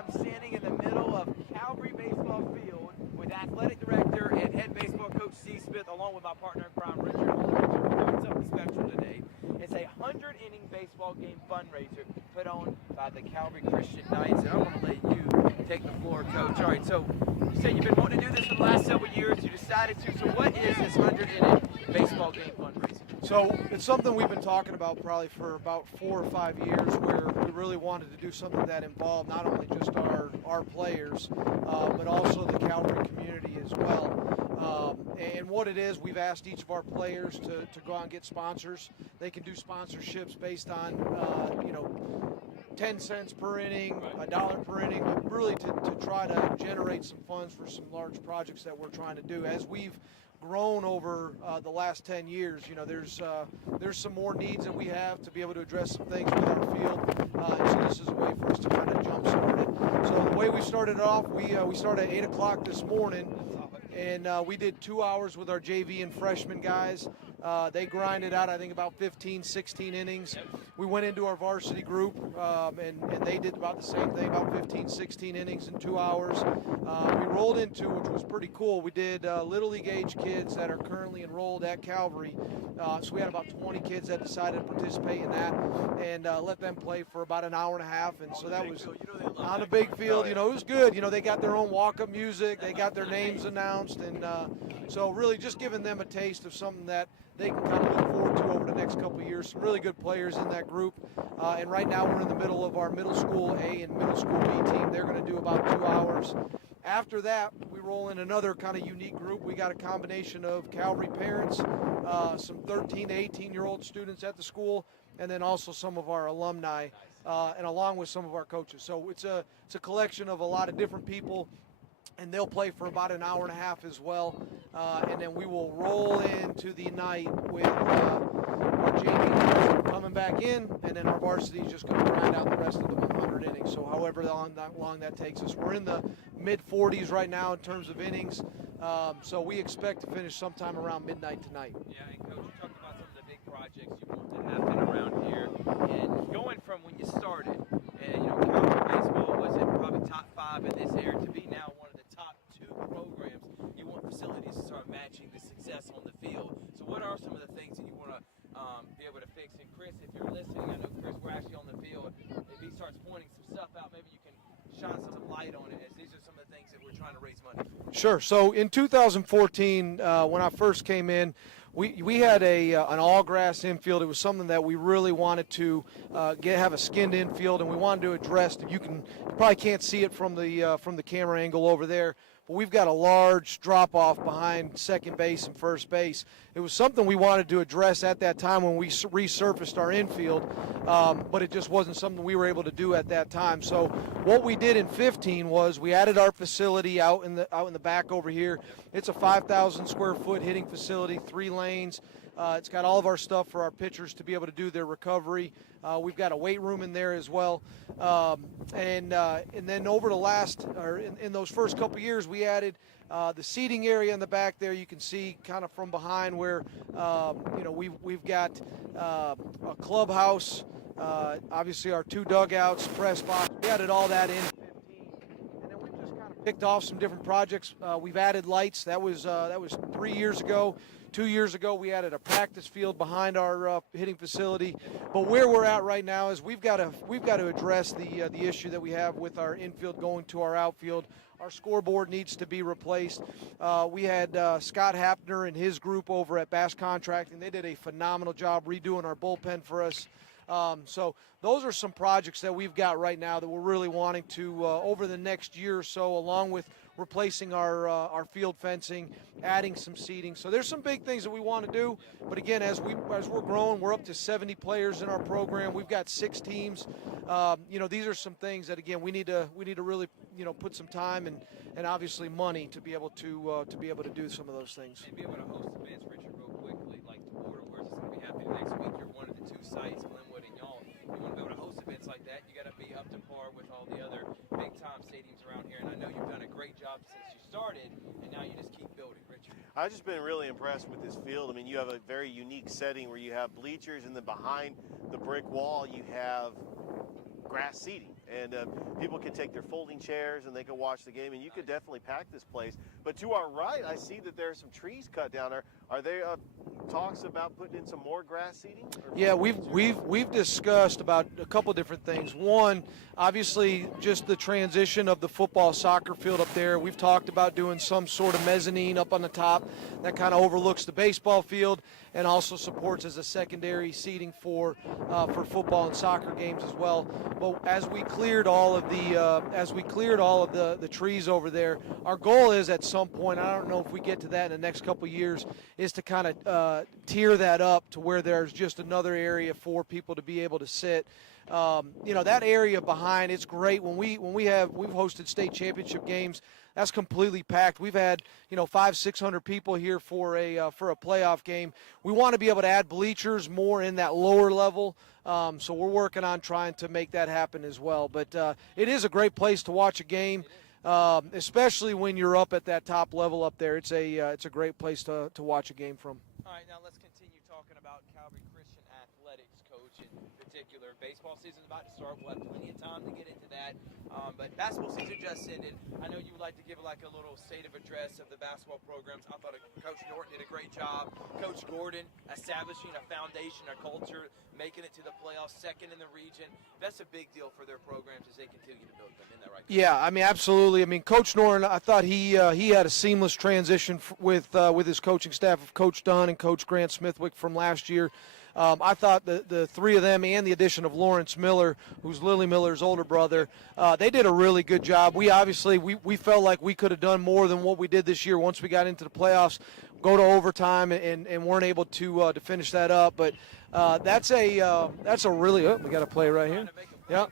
I'm standing in the middle of Calvary baseball field with athletic director and head baseball coach Steve Smith, along with my partner in crime, Richard. Richard, we're doing something special today. It's a 100-inning baseball game fundraiser put on by the Calvary Christian Knights, and I'm going to let you take the floor, Coach. All right, so you said you've been wanting to do this for the last several years. You decided to. So what is this 100-inning baseball game fundraiser? So it's something we've been talking about probably for about 4 or 5 years, where we really wanted to do something that involved not only just our players, but also the Calvary community as well. And what it is, we've asked each of our players to go out and get sponsors. They can do sponsorships based on, 10 cents per inning, $1 per inning, but really to try to generate some funds for some large projects that we're trying to do. As we've grown over the last 10 years, there's some more needs that we have to be able to address some things with our field, and so this is a way for us to kind of jumpstart it. So the way we started off, we started at 8 o'clock this morning, and we did 2 hours with our JV and freshman guys. They grinded out, I think, about 15, 16 innings. We went into our varsity group, and they did about the same thing, about 15, 16 innings in 2 hours. We rolled into, which was pretty cool, we did Little League age kids that are currently enrolled at Calvary. So we had about 20 kids that decided to participate in that and let them play for about an hour and a half. And so that was on a big field. It was good. They got their own walk-up music. They got their names announced. And so really just giving them a taste of something that they can kind of look forward to over the next couple of years. Some really good players in that group. And right now we're in the middle of our middle school A and middle school B team. They're going to do about 2 hours. After that, we roll in another kind of unique group. We got a combination of Calvary parents, some 13 to 18-year-old students at the school, and then also some of our alumni, and along with some of our coaches. So it's a collection of a lot of different people, and they'll play for about an hour and a half as well. And then we will roll into the night with our JV coming back in, and then our varsity is just going to grind out the rest of the 100 innings. So however long that takes us. We're in the mid-40s right now in terms of innings, so we expect to finish sometime around midnight tonight. Yeah, and Coach, you talked about some of the big projects you want to happen around here, and going from when you started, and Calvary baseball wasn't probably top 5 in this area, to be now one of the top 2 programs. You want facilities to start matching the success on the field. So what are some of the things that you want to be able to fix? And Chris, if you're listening, I know Chris, we're actually on the field. If he starts pointing some stuff out, maybe you can shine some light on it, as these are some of the things that we're trying to raise money for. Sure. So in 2014, when I first came in, we had an all-grass infield. It was something that we really wanted to have a skinned infield, and we wanted to address. You probably can't see it from the camera angle over there, but we've got a large drop-off behind second base and first base. It was something we wanted to address at that time when we resurfaced our infield, but it just wasn't something we were able to do at that time. So what we did in 15 was we added our facility out in the back over here. It's a 5,000 square foot hitting facility, 3 lanes. It's got all of our stuff for our pitchers to be able to do their recovery. We've got a weight room in there as well. And then over the in those first couple of years, we added the seating area in the back there. You can see kind of from behind where, we've got a clubhouse, obviously our 2 dugouts, press box. We added all that in 15. And then we've just kind of picked off some different projects. We've added lights. That was 3 years ago. 2 years ago, we added a practice field behind our hitting facility. But where we're at right now is we've got to address the issue that we have with our infield going to our outfield. Our scoreboard needs to be replaced. We had Scott Hapner and his group over at Bass Contracting. They did a phenomenal job redoing our bullpen for us. So those are some projects that we've got right now that we're really wanting to, over the next year or so, along with replacing our field fencing, adding some seating. So there's some big things that we want to do. But again, as we're growing, we're up to 70 players in our program. We've got 6 teams. These are some things that, again, we need to really put some time and obviously money to be able to do some of those things. And be able to host events, Richard, real quickly, like the Border Wars is going to be happening next week. You're one of the 2 sites, Glenwood and y'all. You want to be able to host events like that, you got to be up to par with all the other big-time stadiums around here. And I know you've done a great job since you started, and now you just keep building, Richard. I've just been really impressed with this field. I mean, you have a very unique setting where you have bleachers, and then behind the brick wall you have grass seating. and people can take their folding chairs and they can watch the game, and you could definitely pack this place. But to our right, I see that there are some trees cut down there. Are there talks about putting in some more grass seating? Yeah, we've discussed about a couple different things. One, obviously, just the transition of the football soccer field up there. We've talked about doing some sort of mezzanine up on the top that kind of overlooks the baseball field and also supports as a secondary seating for football and soccer games as well. But as we cleared all of the trees over there, our goal is at some point, I don't know if we get to that in the next couple of years, is to kind of tier that up to where there's just another area for people to be able to sit. That area behind, it's great. We've hosted state championship games. That's completely packed. We've had 500-600 people here for a playoff game. We want to be able to add bleachers more in that lower level. So we're working on trying to make that happen as well. But it is a great place to watch a game, especially when you're up at that top level up there. It's a great place to watch a game from. All right, now let's continue talking about Calvary Christian athletics, Coach. In particular, baseball season's about to start. We'll have plenty of time to get into that. But basketball season just ended. I know you would like to give like a little state of address of the basketball programs. I thought Coach Norton did a great job. Coach Gordon establishing a foundation, a culture, making it to the playoffs, second in the region. That's a big deal for their programs as they continue to build them. Isn't that right? Yeah, I mean, absolutely. I mean, Coach Norton, I thought he had a seamless transition with his coaching staff of Coach Dunn and Coach Grant Smithwick from last year. I thought the three of them and the addition of Lawrence Miller, who's Lily Miller's older brother, they did a really good job. We obviously felt like we could have done more than what we did this year once we got into the playoffs, go to overtime and weren't able to finish that up. But that's a really we got a play right here. Yeah.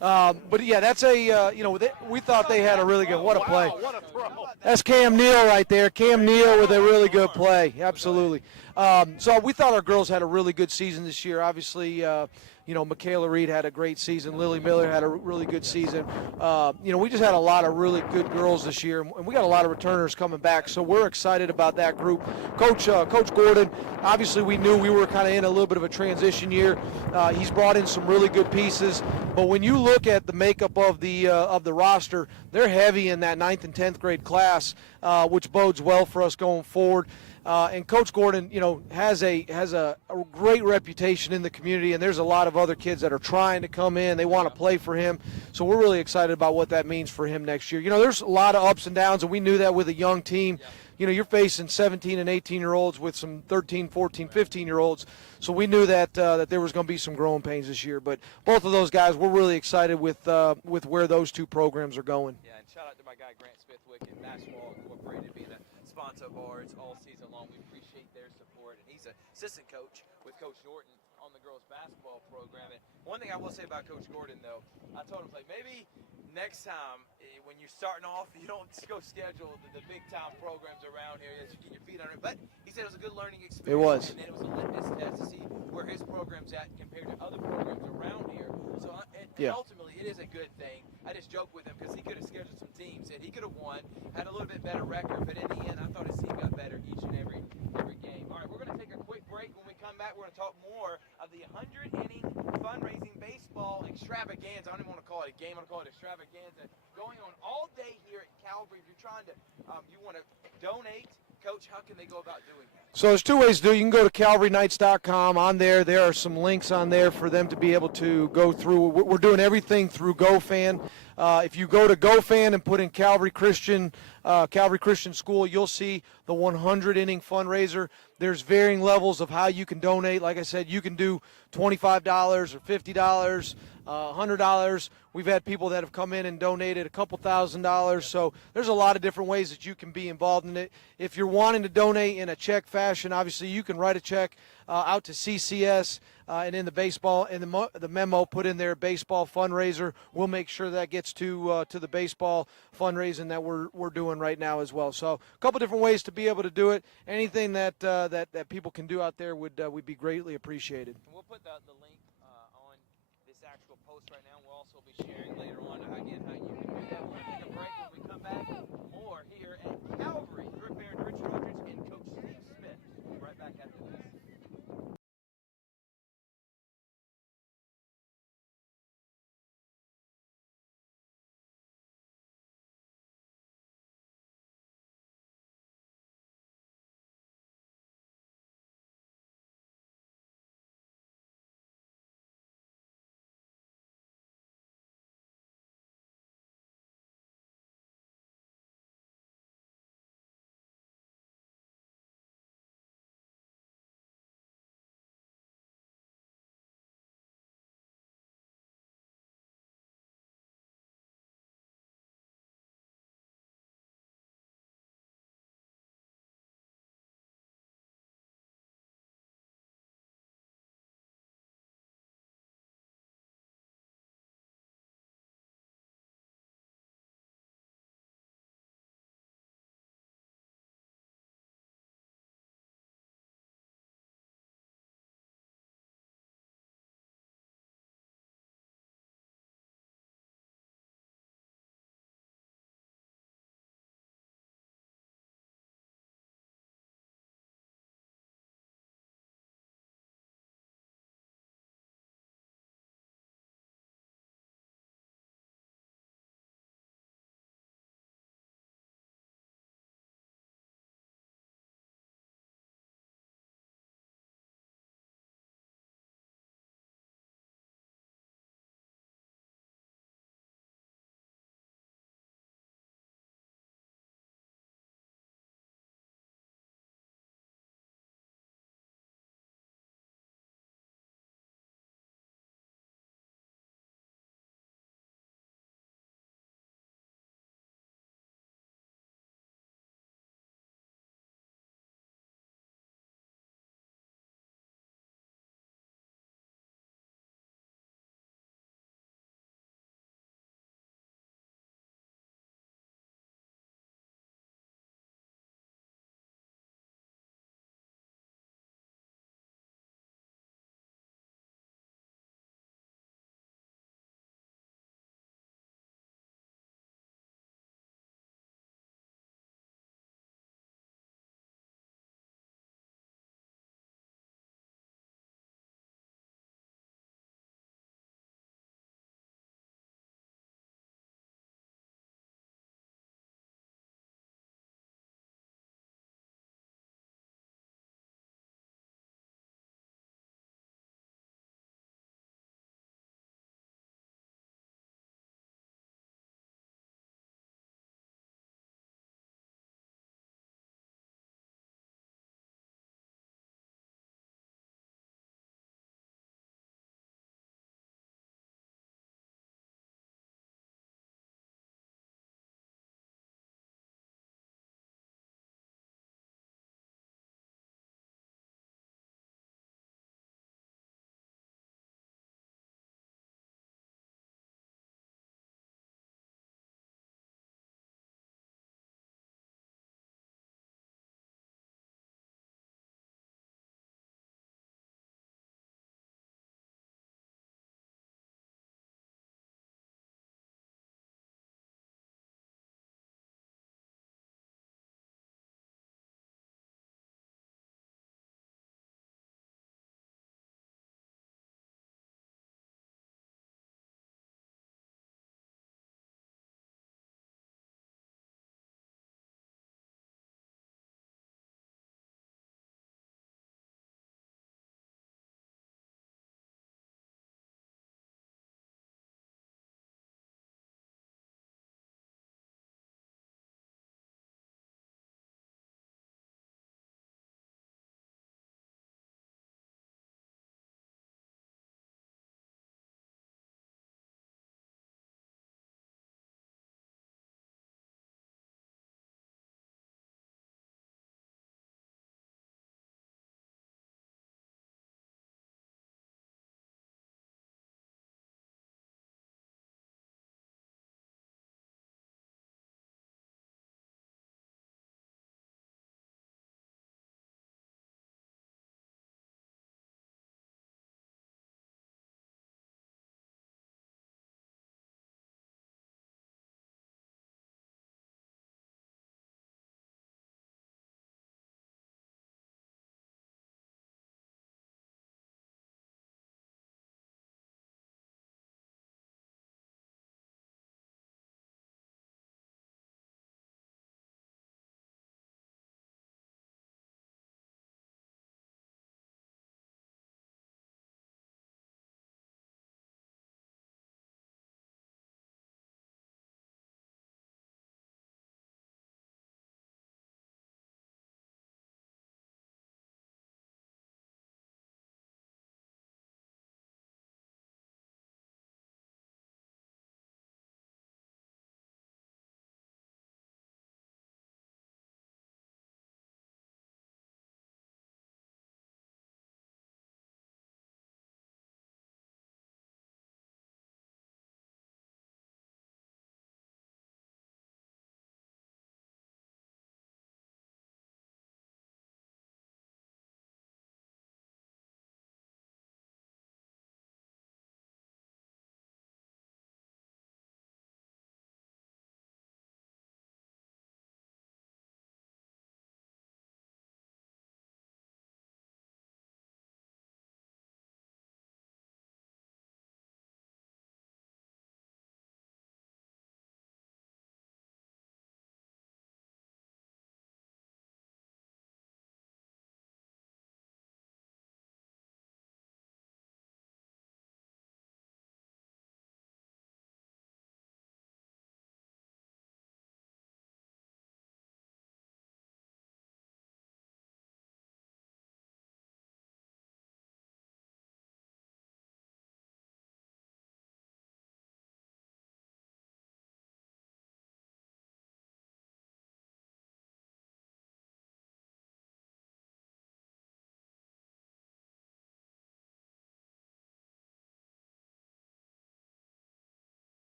But yeah, that's we thought they had a really good, what a play. What a throw. That's Cam Neal right there. Cam Neal with a really good play. Absolutely. So we thought our girls had a really good season this year. Obviously, Michaela Reed had a great season. Lily Miller had a really good season. We just had a lot of really good girls this year, and we got a lot of returners coming back. So we're excited about that group. Coach Gordon, obviously we knew we were kind of in a little bit of a transition year. He's brought in some really good pieces. But when you look at the makeup of the roster, they're heavy in that 9th and 10th grade class, which bodes well for us going forward. And Coach Gordon, has a great reputation in the community, and there's a lot of other kids that are trying to come in. They want to play for him, so we're really excited about what that means for him next year. There's a lot of ups and downs, and we knew that with a young team. You're facing 17 and 18-year-olds with some 13, 14, 15-year-olds, so we knew that there was going to be some growing pains this year. But both of those guys, we're really excited with where those two programs are going. Yeah, and shout out to my guy Grant Smithwick and Basketball Incorporated being a sponsor of ours all season long. We appreciate their support, and he's an assistant coach with Coach Norton on the girls basketball program. And one thing I will say about Coach Gordon, though, I told him, maybe next time when you're starting off, you don't go schedule the big-time programs around here. You get your feet under it. But he said it was a good learning experience. It was. And then it was a litmus test to see where his program's at compared to other programs around here. So ultimately, it is a good thing. I just joked with him because he could have scheduled some teams and he could have won, had a little bit better record. But in the end, I thought his team got better each and every game. All right, we're going to take a quick break. When we come back, we're going to talk more of the 100-inning fundraising baseball extravaganza. I don't even want to call it a game. I'm going to call it extravaganza. Going on all day here at Calvary. If you're trying to, you want to donate, Coach, how can they go about doing that? So there's two ways to do it. You can go to calvarynights.com. On there are some links on there for them to be able to go through. We're doing everything through GoFan. If you go to GoFan and put in Calvary Christian School, you'll see the 100-inning fundraiser. There's varying levels of how you can donate. Like I said, you can do $25 or $50, $100. We've had people that have come in and donated a couple $1,000. So there's a lot of different ways that you can be involved in it. If you're wanting to donate in a check fashion, obviously you can write a check out to CCS and in the baseball and the memo put in there baseball fundraiser. We'll make sure that gets to the baseball fundraising that we're doing right now as well. So a couple different ways to be able to do it. Anything that people can do out there would be greatly appreciated. And we'll put the link on this actual post right now. We'll also be sharing later on again how you can do that. We're going to take a break. When we come back, more here at Calvary. Rick Barron, Rich Rodgers, and Coach Steve Smith. Right back after this.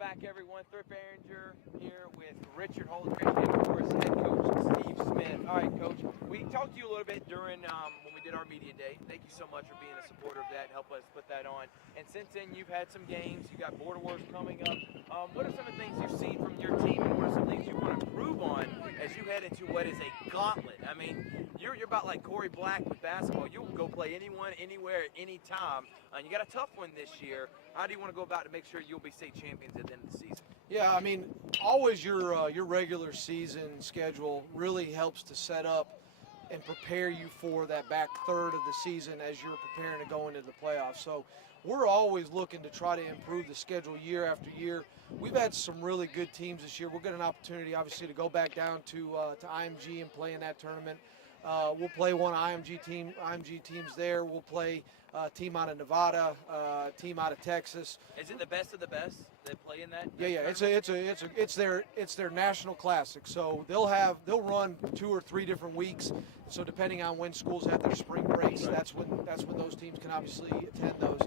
back, everyone. Thrift Behringer here with Richard Holdridge and, of course, head coach Steve Smith. All right, Coach, we talked to you a little bit during when we did our media day. Thank you so much for being a supporter of that and help us put that on. And since then, you've had some games. You got Border Wars coming up. What are some of the things you've seen from your team, and what are some things you want to improve on as you head into what is a gauntlet? I mean, you're about like Corey Black with basketball. You can go play anyone, anywhere, at any time. And you got a tough one this year. How do you want to go about to make sure you'll be state champions at the end of the season? Yeah, I mean, always your regular season schedule really helps to set up and prepare you for that back third of the season as you're preparing to go into the playoffs. So we're always looking to try to improve the schedule year after year. We've had some really good teams this year. We'll get an opportunity, obviously, to go back down to IMG and play in that tournament. We'll play one IMG teams there. We'll play a team out of Nevada, a team out of Texas. Is it the best of the best that play in that? Yeah. It's their national classic. So they'll run 2 or 3 different weeks. So depending on when schools have their spring breaks, that's when those teams can obviously attend those.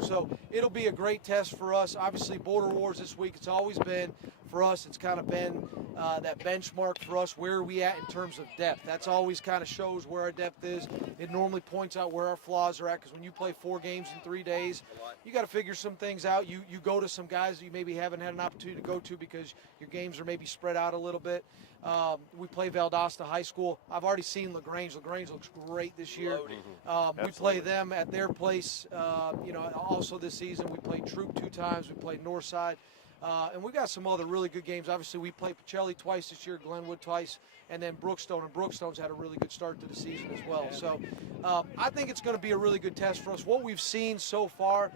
So it'll be a great test for us. Obviously, Border Wars this week. It's always been for us. It's kind of been that benchmark for us. Where are we at in terms of depth? That's always kind of shows where our depth is. It normally points out where our flaws are at, because when you play 4 games in 3 days, you got to figure some things out. You go to some guys that you maybe haven't had an opportunity to go to because your games are maybe spread out a little bit. We play Valdosta High School. I've already seen LaGrange. LaGrange looks great this year. We play them at their place. Also this season we played Troop 2 times. We played Northside. And we've got some other really good games. Obviously, we played Pacelli twice this year, Glenwood twice, and then Brookstone. And Brookstone's had a really good start to the season as well. So I think it's going to be a really good test for us. What we've seen so far,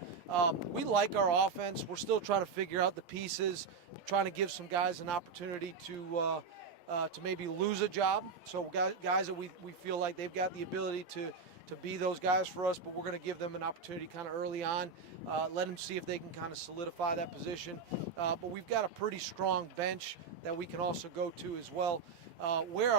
we like our offense. We're still trying to figure out the pieces, trying to give some guys an opportunity to maybe lose a job. So guys that we feel like they've got the ability to be those guys for us, but we're going to give them an opportunity kind of early on, let them see if they can kind of solidify that position. But we've got a pretty strong bench that we can also go to as well. Where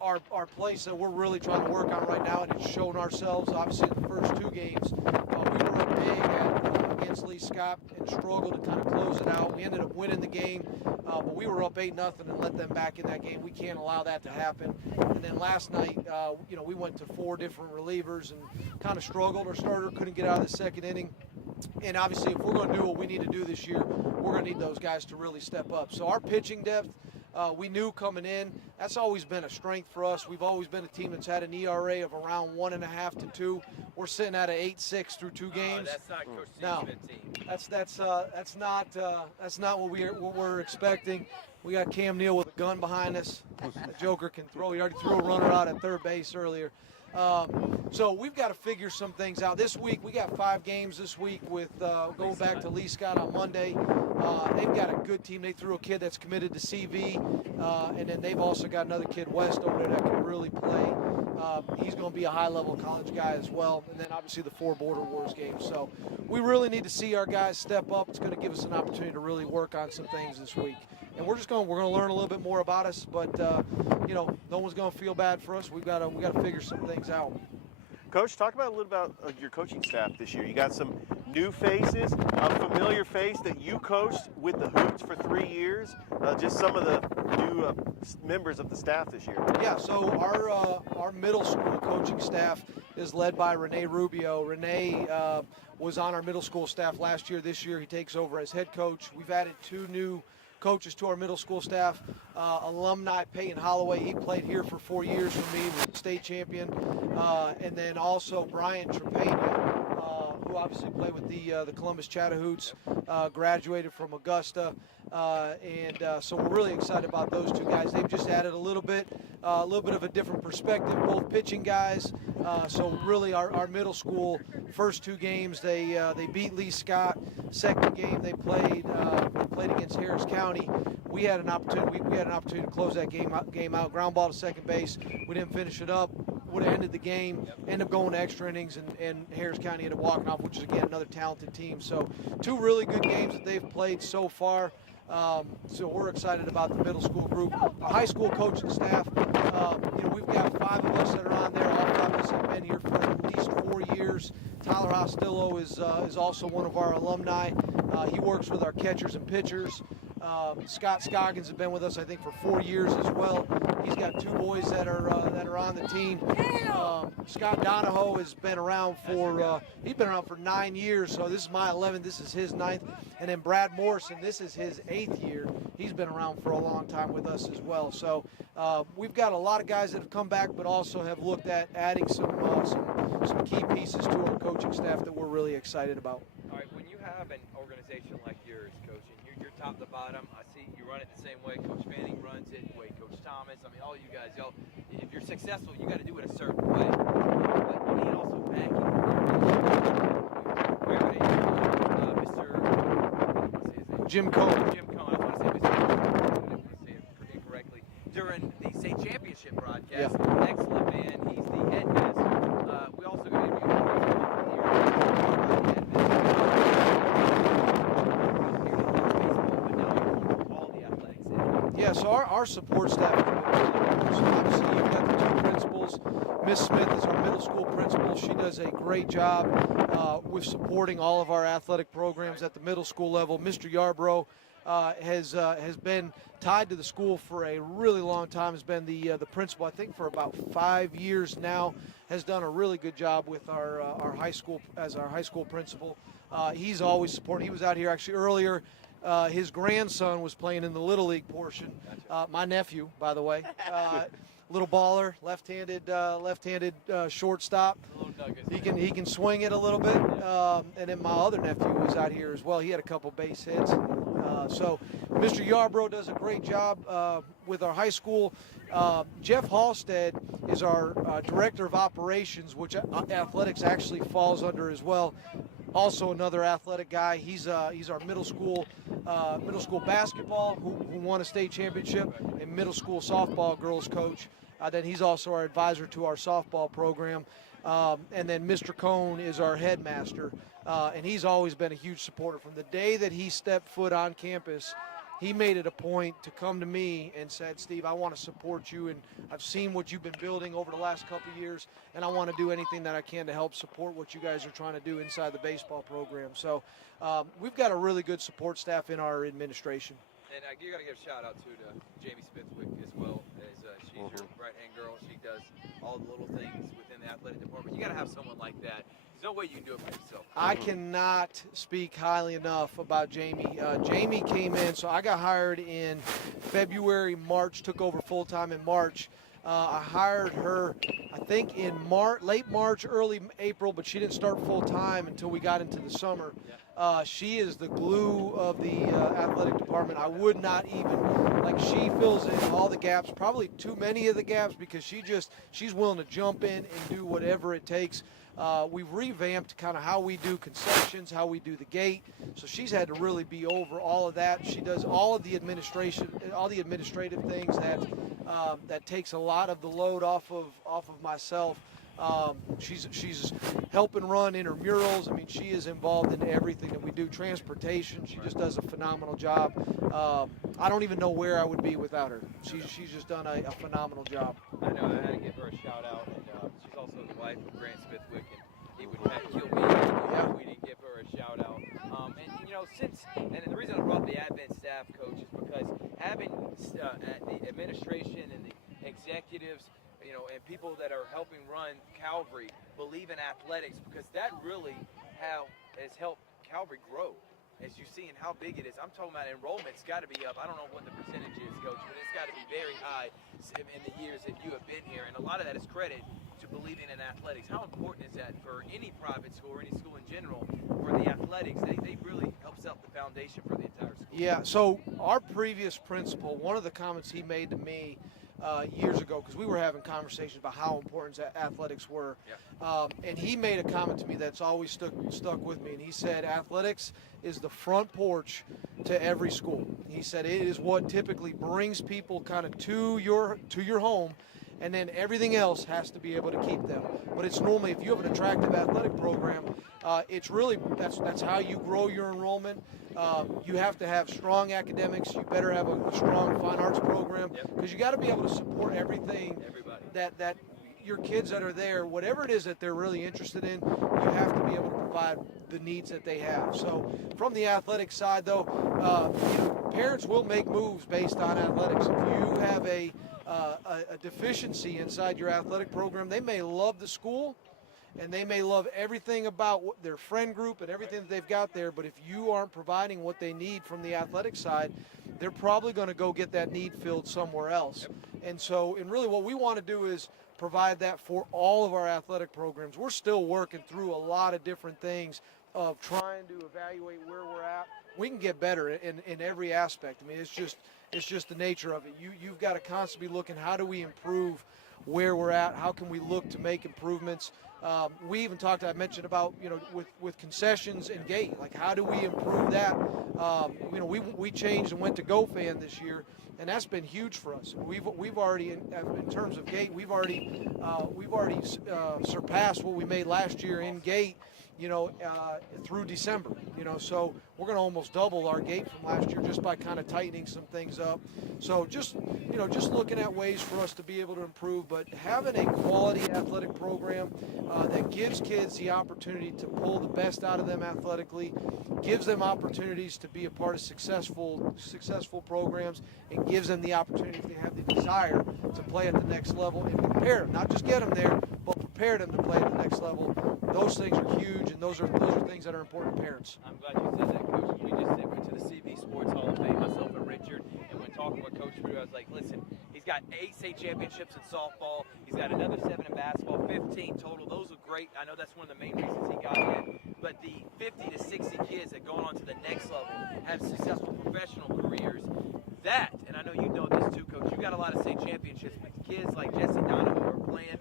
our place that we're really trying to work on right now, and it's shown ourselves, obviously, in the first 2 games, we were up big against Lee Scott and struggled to kind of close it out. We ended up winning the game, but we were up 8-0 and let them back in that game. We can't allow that to happen. And then last night, we went to 4 different relievers and kind of struggled. Our starter couldn't get out of the second inning. And obviously, if we're going to do what we need to do this year, we're going to need those guys to really step up. So our pitching depth, we knew coming in, that's always been a strength for us. We've always been a team that's had an ERA of around 1.5 to 2. We're sitting at an 8.6 through 2 games. That's not Coach Steve's team. That's not what we're expecting. We got Cam Neal with a gun behind us. The Joker can throw. He already threw a runner out at third base earlier. So we've got to figure some things out. This week, we got 5 games this week with going back to Lee Scott on Monday. They've got a good team. They threw a kid that's committed to CV, and then they've also got another kid, West, over there that can really play. He's going to be a high-level college guy as well, and then obviously the 4 Border Wars games. So we really need to see our guys step up. It's going to give us an opportunity to really work on some things this week. And we're going to learn a little bit more about us, but no one's going to feel bad for us. We got to figure some things out. Coach, talk about a little about your coaching staff this year. You got some new faces, a familiar face that you coached with the Hoots for 3 years. Just some of the new members of the staff this year. Yeah, so our middle school coaching staff is led by Renee Rubio. Renee was on our middle school staff last year. This year he takes over as head coach. We've added 2 new coaches to our middle school staff. Alumni Peyton Holloway, he played here for 4 years for me, was a state champion. And then also Brian Trepania, who obviously played with the Columbus Chattahoots, graduated from Augusta. So we're really excited about those 2 guys. They've just added a little bit of a different perspective, both pitching guys. So really our middle school first 2 games, they beat Lee Scott. Second game they played against Harris County. We had an opportunity to close that game out. Ground ball to second base. We didn't finish it up. Would have ended the game. Ended up going to extra innings, and Harris County ended up walking off, which is again another talented team. So 2 really good games that they've played so far. So we're excited about the middle school group. Our high school coaching staff, we've got 5 of us that are on there. All 5 of us have been here for at least 4 years. Tyler Hostillo is also one of our alumni. He works with our catchers and pitchers. Scott Scoggins has been with us, I think, for 4 years as well. He's got 2 boys that are on the team. Scott Donahoe has been around for he's been around for 9 years. So this is my 11th. This is his 9th. And then Brad Morrison, this is his 8th year. He's been around for a long time with us as well. So we've got a lot of guys that have come back, but also have looked at adding some key pieces to our coaching staff that we're really excited about. All right, when you have an organization like yours, Coach, and you're top to bottom, I see you run it the same way Coach Fanning runs it, the way Coach Thomas, I mean, all you guys, y'all, if you're successful, you got to do it a certain way. But you need also backing. Where they Mr. Jim Cohn. Jim Cohn, I want to say Mr. I didn't want to say it incorrectly. During the state championship broadcast, excellent man, he's the headmaster. We also got to Yeah, so our support staff, so obviously you've got the 2 principals. Miss Smith is our middle school principal. She does a great job with supporting all of our athletic programs at the middle school level. Mr. Yarbrough has been tied to the school for a really long time, has been the principal, I think, for about 5 years now, has done a really good job with our high school, as our high school principal. He's always supporting. He was out here actually earlier. His grandson was playing in the Little League portion. My nephew, by the way. Little baller, left-handed shortstop. He can swing it a little bit. And then my other nephew was out here as well. He had a couple base hits. So Mr. Yarbrough does a great job with our high school. Jeff Halstead is our director of operations, which athletics actually falls under as well. Also another athletic guy. He's our middle school basketball who won a state championship, and middle school softball girls coach. Then he's also our advisor to our softball program. And then Mr. Cohn is our headmaster, and he's always been a huge supporter. From the day that he stepped foot on campus, he made it a point to come to me and said, Steve, I want to support you, and I've seen what you've been building over the last couple of years, and I want to do anything that I can to help support what you guys are trying to do inside the baseball program. So we've got a really good support staff in our administration. And you got to give a shout out to Jamie Smithwick as well, as she's your right-hand girl. She does all the little things within the athletic department. You got to have someone like that. There's no way you can do it for yourself. I cannot speak highly enough about Jamie. Jamie came in, so I got hired in February, March, took over full-time in March. I hired her, I think, in late March, early April, but she didn't start full-time until we got into the summer. She is the glue of the athletic department. I would not even, she fills in all the gaps, probably too many of the gaps, because she's willing to jump in and do whatever it takes. We've revamped kind of how we do concessions, how we do the gate. So she's had to really be over all of that. She does all of the administration, all the administrative things that takes a lot of the load off of myself. She's helping run intramurals. I mean, she is involved in everything that we do. Transportation, she just does a phenomenal job. I don't even know where I would be without her. She's just done a phenomenal job. I know, I had to give her a shout out, and she's also the wife of Grant Smithwick, and he would kill me if we didn't give her a shout out. And the reason I brought the admin staff, Coach, is because having the administration and the executives, and people that are helping run Calvary believe in athletics, because that really has helped Calvary grow. As you see and how big it is. I'm talking about enrollment's got to be up. I don't know what the percentage is, Coach, but it's got to be very high in the years that you have been here. And a lot of that is credit to believing in athletics. How important is that for any private school or any school in general, for the athletics? They really help set the foundation for the entire school. Yeah, so our previous principal, one of the comments he made to me years ago, because we were having conversations about how important athletics were. And he made a comment to me that's always stuck with me. And he said, athletics is the front porch to every school. He said it is what typically brings people kind of to your home, and then everything else has to be able to keep them. But it's normally, if you have an attractive athletic program, it's really, that's how you grow your enrollment. You have to have strong academics. You better have a strong fine arts program, because you got to be able to support everything that your kids that are there, whatever it is that they're really interested in, you have to be able to provide the needs that they have. So from the athletic side, though, parents will make moves based on athletics. If you have a deficiency inside your athletic program, they may love the school, and they may love everything about their friend group and everything that they've got there, but if you aren't providing what they need from the athletic side, they're probably going to go get that need filled somewhere else. And really what we want to do is provide that for all of our athletic programs. We're still working through a lot of different things of trying to evaluate where we're at. We can get better in every aspect. I mean, it's just the nature of it. You've got to constantly be looking, how do we improve where we're at? How can we look to make improvements? We even I mentioned about, with concessions and gate, like how do we improve that? We changed and went to GoFan this year, and that's been huge for us. We've already, in terms of gate, we've already surpassed what we made last year in gate, through December, so we're going to almost double our gate from last year just by kind of tightening some things up. So just looking at ways for us to be able to improve, but having a quality athletic program that gives kids the opportunity to pull the best out of them athletically, gives them opportunities to be a part of successful programs, and gives them the opportunity, if they have the desire, to play at the next level and prepare them, not just get them there, but prepare them to play at the next level. Those things are huge, and those are things that are important to parents. I'm glad you said that, Coach. We just went to the CV Sports Hall of Fame, myself and Richard, and when talking with Coach Drew, I was like, listen, he's got 8 state championships in softball. He's got another 7 in basketball, 15 total. Those are great. I know that's one of the main reasons he got in. But the 50 to 60 kids that gone on to the next level have successful professional careers. That, and I know you know this too, Coach, you got a lot of state championships, but kids like Jesse Donovan who are playing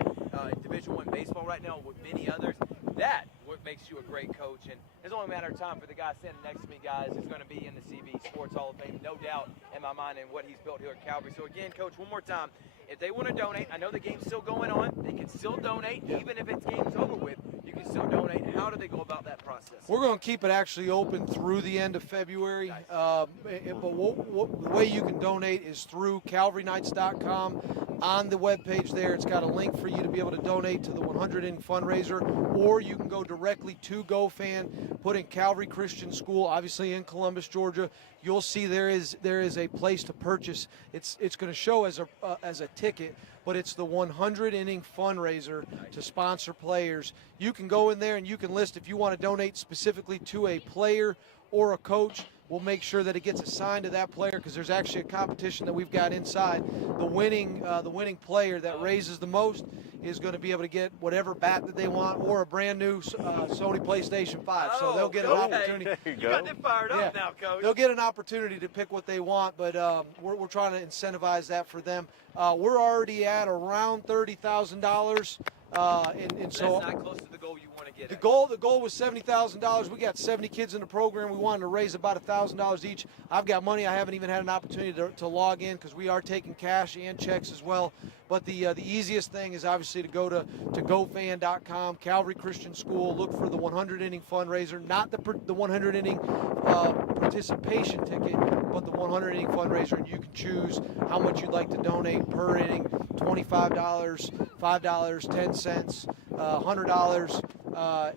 Division I baseball right now with many others, that what makes you a great coach. And it's only a matter of time for the guy standing next to me, guys, who's going to be in the CV Sports Hall of Fame, no doubt in my mind, and what he's built here at Calvary. So again, Coach, one more time, if they want to donate, I know the game's still going on, they can still donate, even if it's game's over with, you can still donate. How do they go about that process? We're going to keep it actually open through the end of February, Nice. But the way you can donate is through calvarynights.com. On the webpage there, it's got a link for you to be able to donate to the 100 Inning Fundraiser, or you can go directly to GoFan, put in Calvary Christian School, obviously in Columbus, Georgia. You'll see there is a place to purchase. It's going to show as a ticket, but it's the 100 Inning Fundraiser to sponsor players. You can go in there and you can list if you want to donate specifically to a player or a coach. We'll make sure that it gets assigned to that player, because there's actually a competition that we've got inside. The winning player that raises the most is going to be able to get whatever bat that they want, or a brand new Sony PlayStation 5. So they'll get an opportunity. There you You got them fired up now, Coach. They'll get an opportunity to pick what they want, but we're trying to incentivize that for them. We're already at around $30,000. And so that's not close to the goal you want to get. the goal was $70,000. We got 70 kids in the program. We wanted to raise about $1,000 each. I've got money. I haven't even had an opportunity to log in, because we are taking cash and checks as well. But the easiest thing is obviously to go to gofan.com, Calvary Christian School, look for the 100 Inning Fundraiser, not the 100 Inning participation ticket, but the 100 Inning Fundraiser, and you can choose how much you'd like to donate per inning: $25, $5, 10 cents, $100.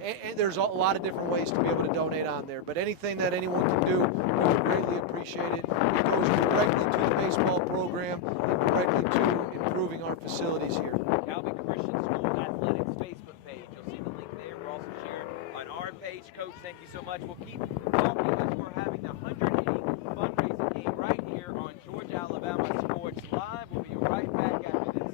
And there's a lot of different ways to be able to donate on there. But anything that anyone can do, we would greatly appreciate it. It goes directly to the baseball program and directly to improving our facilities here. Calvary Christian School Athletics Facebook page. You'll see the link there. We're also sharing on our page. Coach, thank you so much. We'll keep talking as we're having the 100 Inning Fundraising game right here on Georgia Alabama Sports Live. We'll be right back after this.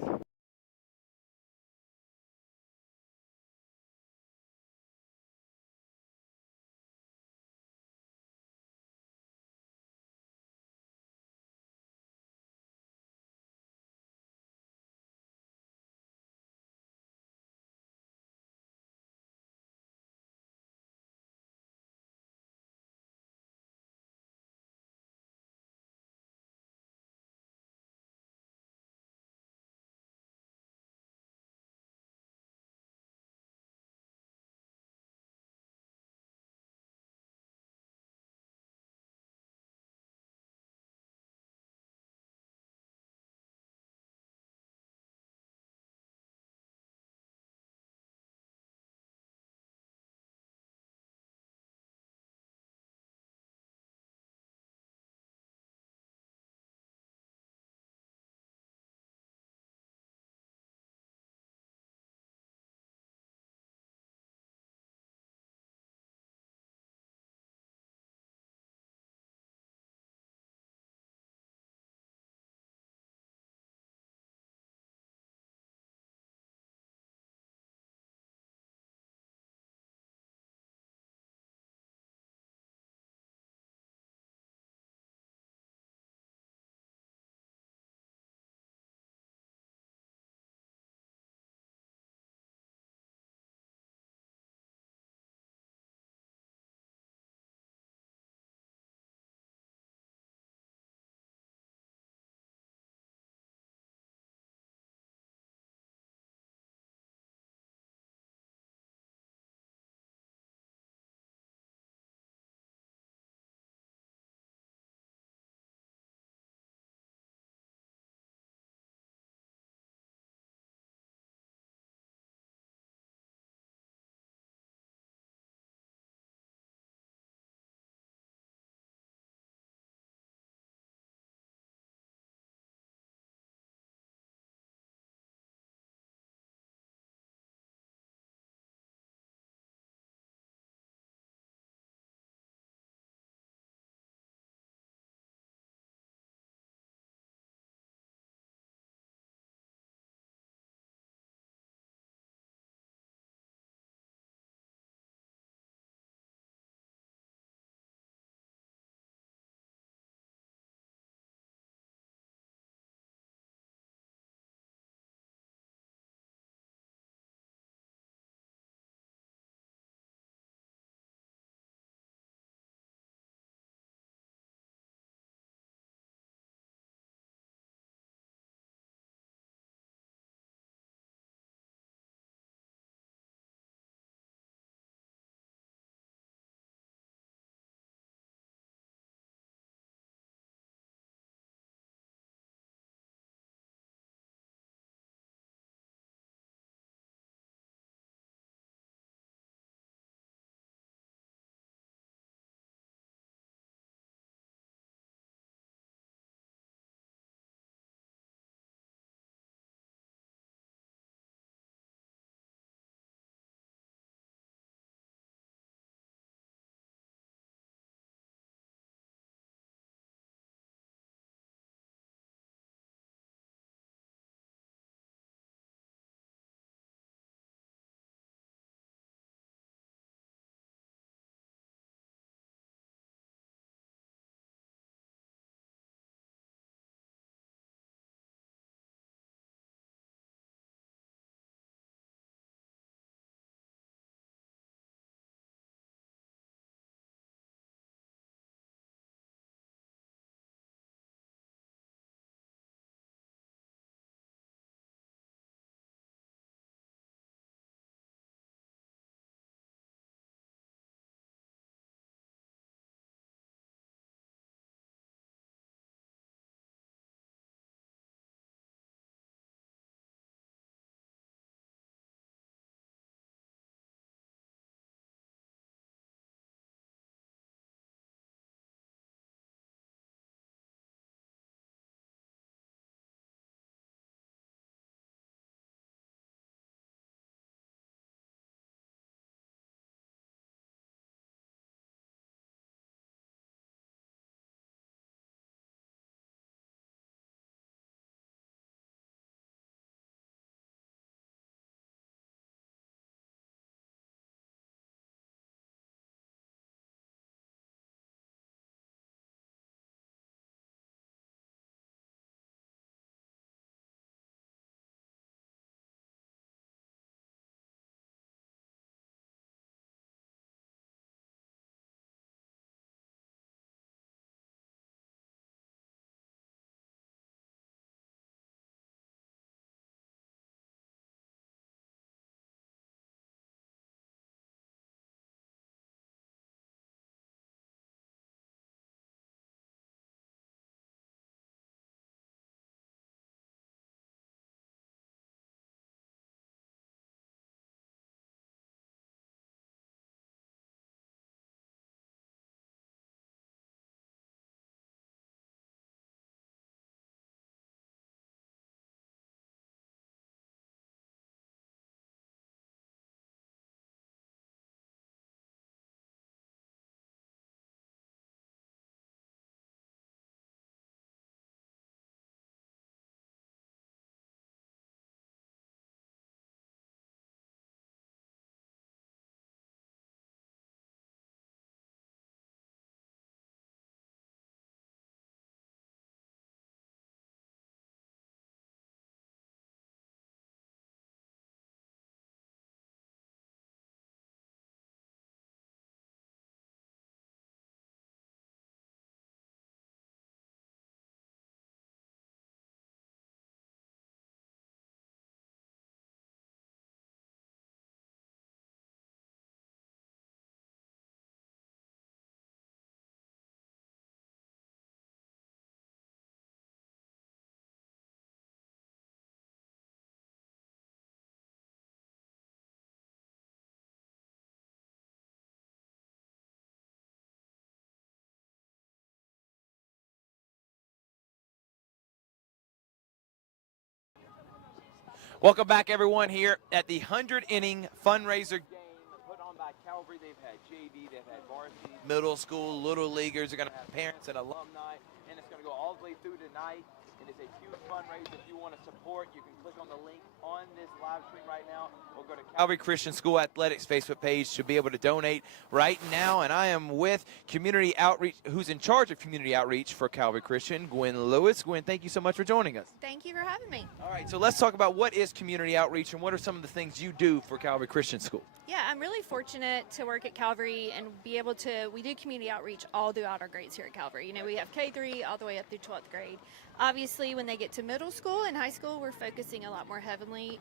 Welcome back, everyone, here at the 100-inning fundraiser game put on by Calvary. They've had JV, they've had varsity, middle school, little leaguers. They're going to have parents and alumni, and it's going to go all the way through tonight. It is a huge fundraiser. If you want to support, you can click on the link on this live stream right now, or go to Calvary Christian School Athletics Facebook page to be able to donate right now. And I am with Community Outreach, who's in charge of Community Outreach for Calvary Christian, Gwen Lewis. Gwen, thank you so much for joining us. Thank you for having me. All right, so let's talk about what is Community Outreach and what are some of the things you do for Calvary Christian School. Yeah, I'm really fortunate to work at Calvary and be able to, we do community outreach all throughout our grades here at Calvary. You know, we have K-3 all the way up through 12th grade. Obviously, when they get to middle school and high school, we're focusing a lot more heavily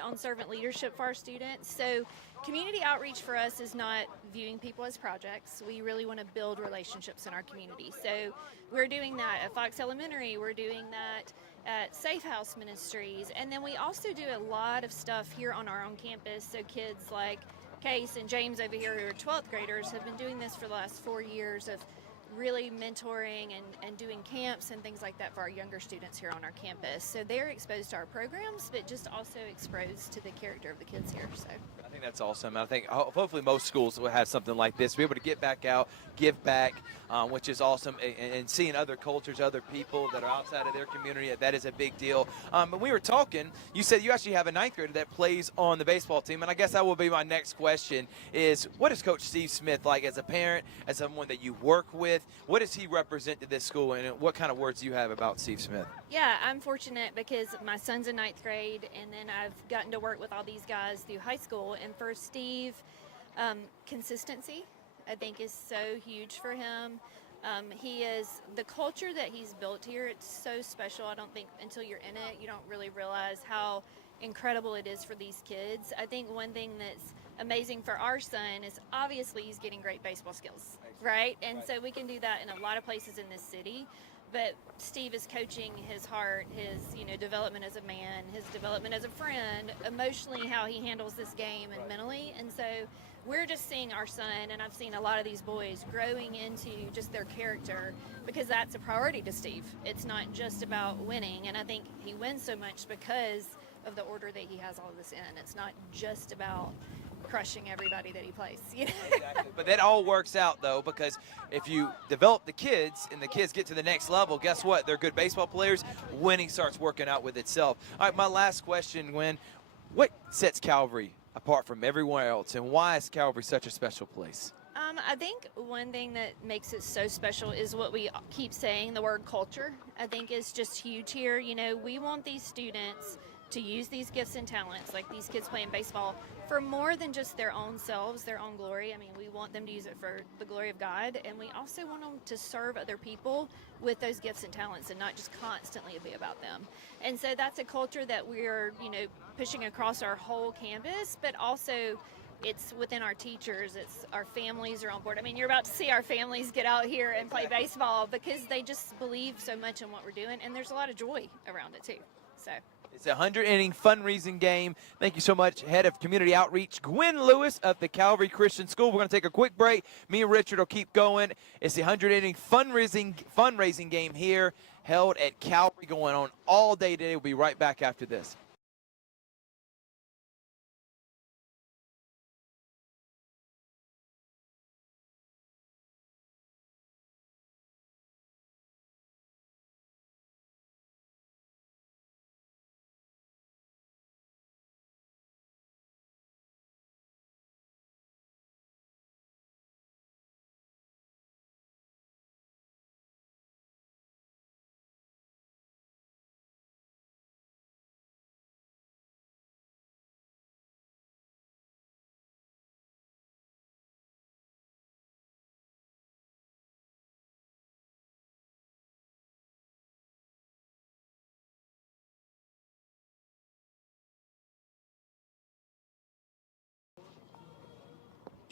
on servant leadership for our students. So community outreach for us is not viewing people as projects. We really want to build relationships in our community. So we're doing that at Fox Elementary. We're doing that at Safe House Ministries. And then we also do a lot of stuff here on our own campus. So kids like Case and James over here who are 12th graders have been doing this for the last 4 years of really mentoring and doing camps and things like that for our younger students here on our campus. So they're exposed to our programs, but just also exposed to the character of the kids here. So I think that's awesome. I think hopefully most schools will have something like this, be able to get back out, give back, which is awesome, and seeing other cultures, other people that are outside of their community, that is a big deal. But we were talking, you said you actually have a 9th grader that plays on the baseball team, and I guess that will be my next question is, what is Coach Steve Smith like as a parent, as someone that you work with? What does he represent to this school, and what kind of words do you have about Steve Smith? Yeah, I'm fortunate because my son's in 9th grade, and then I've gotten to work with all these guys through high school. And for Steve, consistency, I think, is so huge for him. He is, the culture that he's built here, it's so special. I don't think until you're in it, you don't really realize how incredible it is for these kids. I think one thing that's amazing for our son is obviously he's getting great baseball skills, right? And so we can do that in a lot of places in this city. But Steve is coaching his heart, his development as a man, his development as a friend, emotionally how he handles this game and mentally. And so we're just seeing our son, and I've seen a lot of these boys growing into just their character because that's a priority to Steve. It's not just about winning, and I think he wins so much because of the order that he has all of this in. It's not just about crushing everybody that he plays. Exactly. But that all works out, though, because if you develop the kids and the kids get to the next level, guess what? They're good baseball players. Winning starts working out with itself. All right, my last question, Gwen. What sets Calvary apart from everyone else, and why is Calvary such a special place? I think one thing that makes it so special is what we keep saying, the word culture, I think is just huge here. We want these students to use these gifts and talents, like these kids playing baseball, for more than just their own selves, their own glory. I mean, we want them to use it for the glory of God, and we also want them to serve other people with those gifts and talents and not just constantly be about them. And so that's a culture that we're, pushing across our whole campus, but also it's within our teachers, it's our families are on board. I mean, you're about to see our families get out here and play baseball because they just believe so much in what we're doing, and there's a lot of joy around it too. So it's a 100-inning fundraising game. Thank you so much, Head of Community Outreach, Gwen Lewis of the Calvary Christian School. We're going to take a quick break. Me and Richard will keep going. It's the 100-inning fundraising game here, held at Calvary, going on all day today. We'll be right back after this.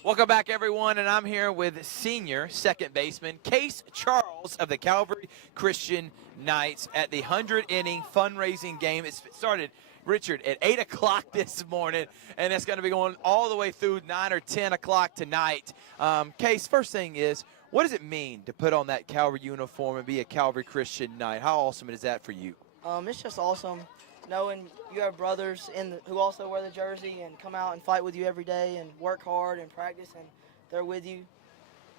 Welcome back, everyone, and I'm here with senior second baseman Case Charles of the Calvary Christian Knights at the 100-inning fundraising game. It started, Richard, at 8 o'clock this morning, and it's going to be going all the way through 9 or 10 o'clock tonight. Case, first thing is, what does it mean to put on that Calvary uniform and be a Calvary Christian Knight? How awesome is that for you? It's just awesome. knowing you have brothers who also wear the jersey and come out and fight with you every day and work hard and practice, and they're with you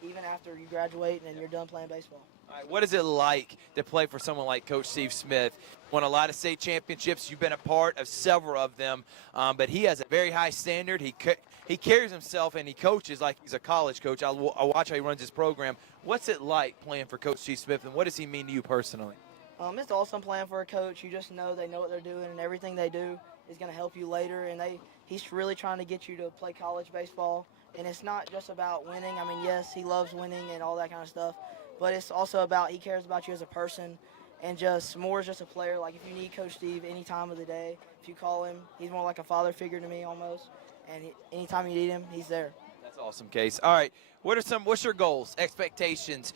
even after you graduate and you're done playing baseball. All right, what is it like to play for someone like Coach Steve Smith? Won a lot of state championships. You've been a part of several of them, but he has a very high standard. He carries himself and he coaches like he's a college coach. I watch how he runs his program. What's it like playing for Coach Steve Smith, and what does he mean to you personally? It's awesome playing for a coach. You just know they know what they're doing, and everything they do is going to help you later. And he's really trying to get you to play college baseball. And it's not just about winning. I mean, yes, he loves winning and all that kind of stuff, but it's also about he cares about you as a person, and just more as just a player. Like if you need Coach Steve any time of the day, if you call him, he's more like a father figure to me almost. And anytime you need him, he's there. That's awesome, Case. All right, what's your goals, expectations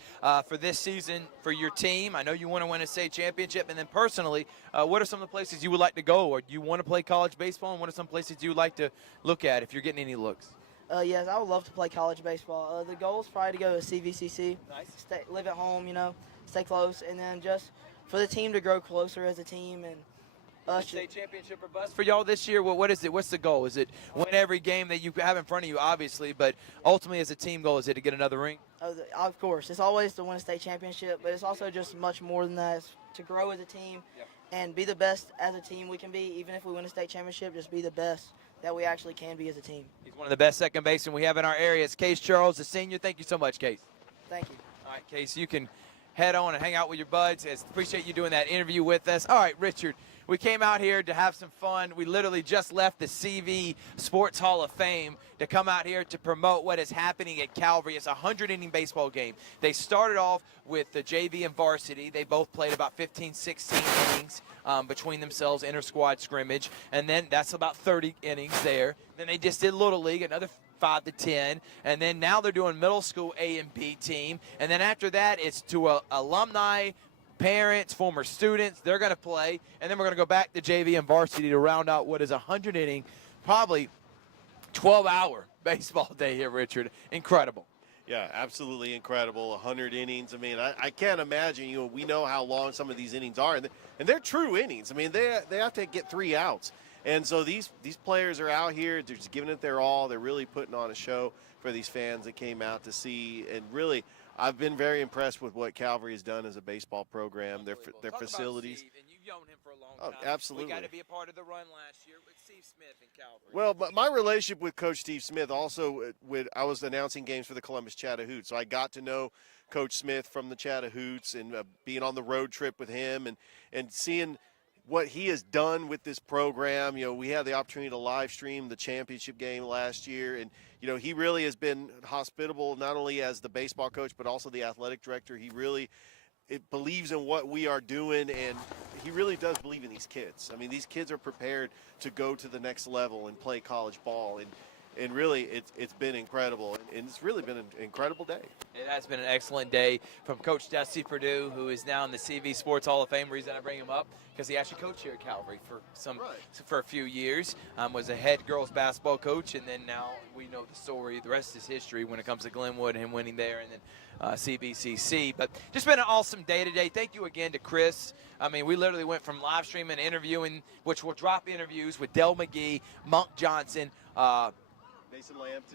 for this season for your team? I know you want to win a state championship, and then personally, what are some of the places you would like to go, or do you want to play college baseball, and what are some places you would like to look at if you're getting any looks? Yes, I would love to play college baseball. The goal is probably to go to CVCC, Nice. live at home, stay close, and then just for the team to grow closer as a team. And state championship or bust for y'all this year? What is it? What's the goal? Is it win every game that you have in front of you, obviously, but ultimately as a team goal, is it to get another ring? Of course, it's always to win a state championship, but it's also just much more than that. It's to grow as a team and be the best as a team we can be. Even if we win a state championship, just be the best that we actually can be as a team. He's one of the best second basemen we have in our area. It's Case Charles, the senior. Thank you so much, Case. Thank you. All right, Case, you can head on and hang out with your buds. Appreciate you doing that interview with us. All right, Richard, we came out here to have some fun. We literally just left the CV Sports Hall of Fame to come out here to promote what is happening at Calvary. It's a 100-inning baseball game. They started off with the JV and varsity. They both played about 15, 16 innings between themselves, inter-squad scrimmage, and then that's about 30 innings there. Then they just did Little League, another 5 to 10, and then now they're doing middle school A and B team, and then after that it's to alumni, parents, former students. They're going to play, and then we're going to go back to JV and varsity to round out what is a 100-inning, probably 12-hour baseball day here, Richard. Incredible. Yeah, absolutely incredible. 100 innings. I mean, I can't imagine. We know how long some of these innings are, and they're true innings. I mean, they have to get 3 outs. And so these players are out here. They're just giving it their all. They're really putting on a show for these fans that came out to see. And really, I've been very impressed with what Calvary has done as a baseball program. Their facilities. Steve, and you've known him for a long time. Oh, absolutely. We got to be a part of the run last year with Steve Smith and Calvary. Well, but my relationship with Coach Steve Smith also, I was announcing games for the Columbus Chattahoots, so I got to know Coach Smith from the Chattahoots and being on the road trip with him and seeing what he has done with this program. We had the opportunity to live stream the championship game last year, and he really has been hospitable, not only as the baseball coach but also the athletic director. He really believes in what we are doing, and he really does believe in these kids. I mean, these kids are prepared to go to the next level and play college ball, and really it's been incredible, and it's really been an incredible day. It has been an excellent day from Coach Dusty Perdue, who is now in the CV Sports Hall of Fame. The reason I bring him up because he actually coached here at Calvary for a few years, was a head girls basketball coach, and then now we know the story. The rest is history when it comes to Glenwood and him winning there, and then CBCC. But just been an awesome day today. Thank you again to Chris. I mean, we literally went from live streaming, interviewing, which will drop interviews with Del McGee, Monk Johnson,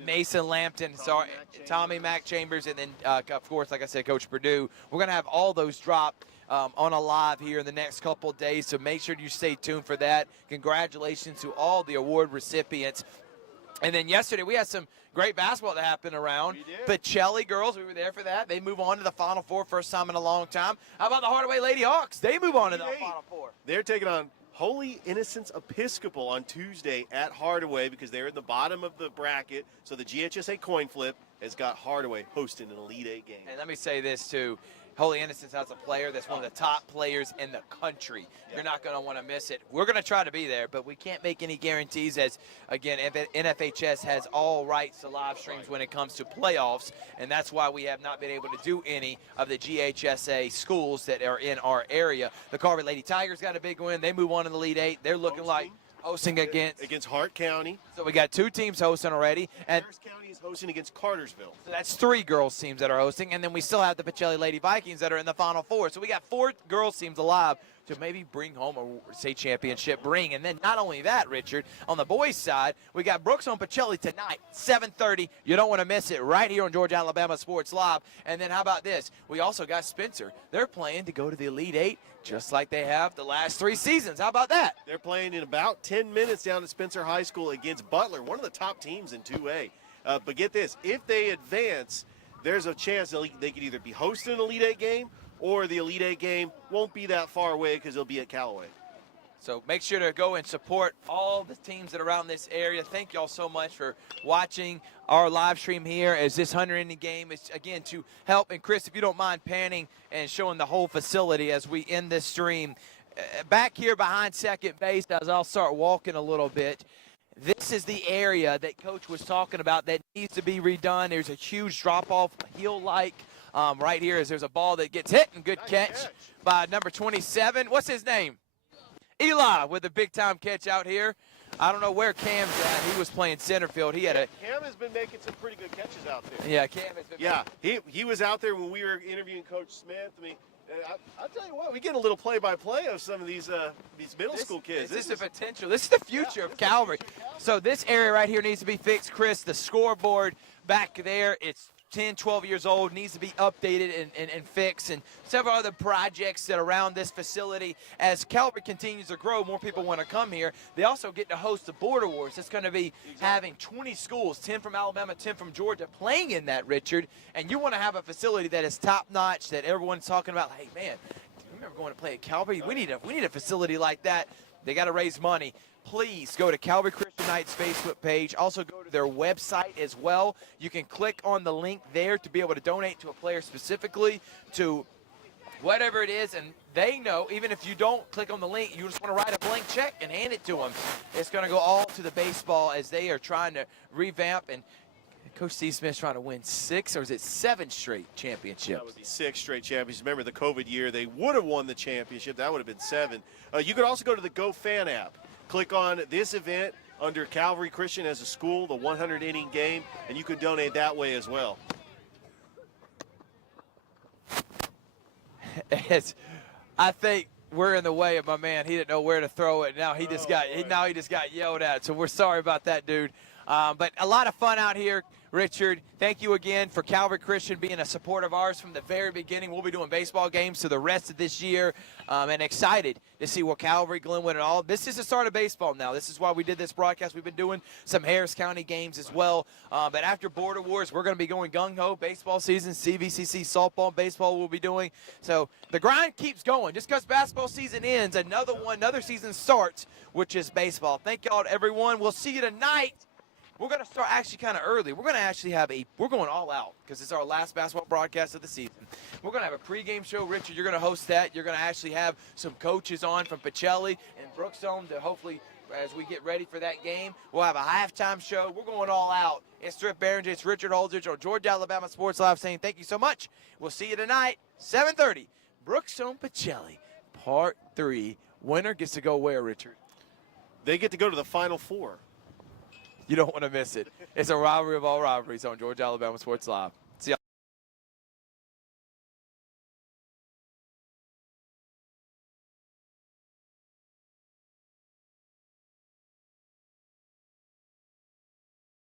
Mason Lampton, Tommy Mac Chambers, and then, of course, like I said, Coach Perdue. We're going to have all those drop on a live here in the next couple of days, so make sure you stay tuned for that. Congratulations to all the award recipients. And then yesterday we had some great basketball that happened around. Pacelli girls, we were there for that. They move on to the Final Four, first time in a long time. How about the Hardaway Lady Hawks? They move on to the Final Four. They're taking on Holy Innocents Episcopal on Tuesday at Hardaway because they're in the bottom of the bracket. So the GHSA coin flip has got Hardaway hosting an Elite Eight game. And let me say this, too. Holy Innocents has a player that's one of the top players in the country. You're not going to want to miss it. We're going to try to be there, but we can't make any guarantees as, again, NFHS has all rights to live streams when it comes to playoffs, and that's why we have not been able to do any of the GHSA schools that are in our area. The Calvary Lady Tigers got a big win. They move on in the Elite Eight. They're looking like hosting against Hart County. So we got 2 teams hosting already. And Harris County is hosting against Cartersville. So that's 3 girls teams that are hosting, and then we still have the Pacelli Lady Vikings that are in the Final Four. So we got 4 girls teams alive to maybe bring home a state championship ring. And then not only that, Richard, on the boys' side, we got Brooks on Pacelli tonight, 7:30. You don't want to miss it right here on Georgia Alabama Sports Live. And then how about this? We also got Spencer. They're playing to go to the Elite Eight just like they have the last 3 seasons. How about that? They're playing in about 10 minutes down at Spencer High School against Butler, one of the top teams in 2A. But get this, if they advance, there's a chance they could either be hosting an Elite Eight game or the Elite Eight game won't be that far away because they'll be at Callaway. So make sure to go and support all the teams that are around this area. Thank y'all so much for watching our live stream here as this 100-inning game is, again, to help. And, Chris, if you don't mind panning and showing the whole facility as we end this stream. Back here behind second base, as I'll start walking a little bit, this is the area that Coach was talking about that needs to be redone. There's a huge drop-off, heel-like right here as there's a ball that gets hit, and good catch by number 27. What's his name? Eli with a big-time catch out here. I don't know where Cam's at. He was playing center field. He had a Cam has been making some pretty good catches out there. Yeah, Cam has been. Yeah, he was out there when we were interviewing Coach Smith. I mean, I'll tell you what, we get a little play-by-play of some of these middle school kids. This is the potential. This is the future of Calvary. So this area right here needs to be fixed, Chris. The scoreboard back there, it's 10, 12 years old, needs to be updated and fixed, and several other projects that are around this facility. As Calvary continues to grow, more people want to come here. They also get to host the Border Wars. It's going to be having 20 schools, 10 from Alabama, 10 from Georgia, playing in that, Richard. And you want to have a facility that is top-notch, that everyone's talking about. Hey, man, remember going to play at Calvary? We need a facility like that. They got to raise money. Please go to Calvary Christian Knight's Facebook page. Also go to their website as well. You can click on the link there to be able to donate to a player specifically, to whatever it is, and they know, even if you don't click on the link, you just want to write a blank check and hand it to them. It's going to go all to the baseball as they are trying to revamp, and Coach Steve Smith's trying to win 6, or is it 7 straight championships? That would be 6 straight championships. Remember the COVID year, they would have won the championship. That would have been 7. You could also go to the Go Fan app. Click on this event under Calvary Christian as a school, the 100-inning game, and you can donate that way as well. I think we're in the way of my man. He didn't know where to throw it. Now he just got yelled at. So we're sorry about that, dude. But a lot of fun out here, Richard. Thank you again for Calvary Christian being a support of ours from the very beginning. We'll be doing baseball games for the rest of this year, and excited to see what Calvary, Glenwood, and all. This is the start of baseball now. This is why we did this broadcast. We've been doing some Harris County games as well. But after Border Wars, we're going to be going gung-ho. Baseball season, CVCC, softball, and baseball we'll be doing. So the grind keeps going. Just because basketball season ends, another season starts, which is baseball. Thank y'all, everyone. We'll see you tonight. We're going to start actually kind of early. We're going to actually we're going all out because it's our last basketball broadcast of the season. We're going to have a pregame show. Richard, you're going to host that. You're going to actually have some coaches on from Pacelli and Brookstone to hopefully, as we get ready for that game, we'll have a halftime show. We're going all out. It's Strip Barringer. It's Richard Holdridge on Georgia Alabama Sports Live saying thank you so much. We'll see you tonight, 7:30. Brookstone Pacelli, Part 3. Winner gets to go where, Richard? They get to go to the Final Four. You don't want to miss it. It's a rivalry of all rivalries on Georgia Alabama Sports Live.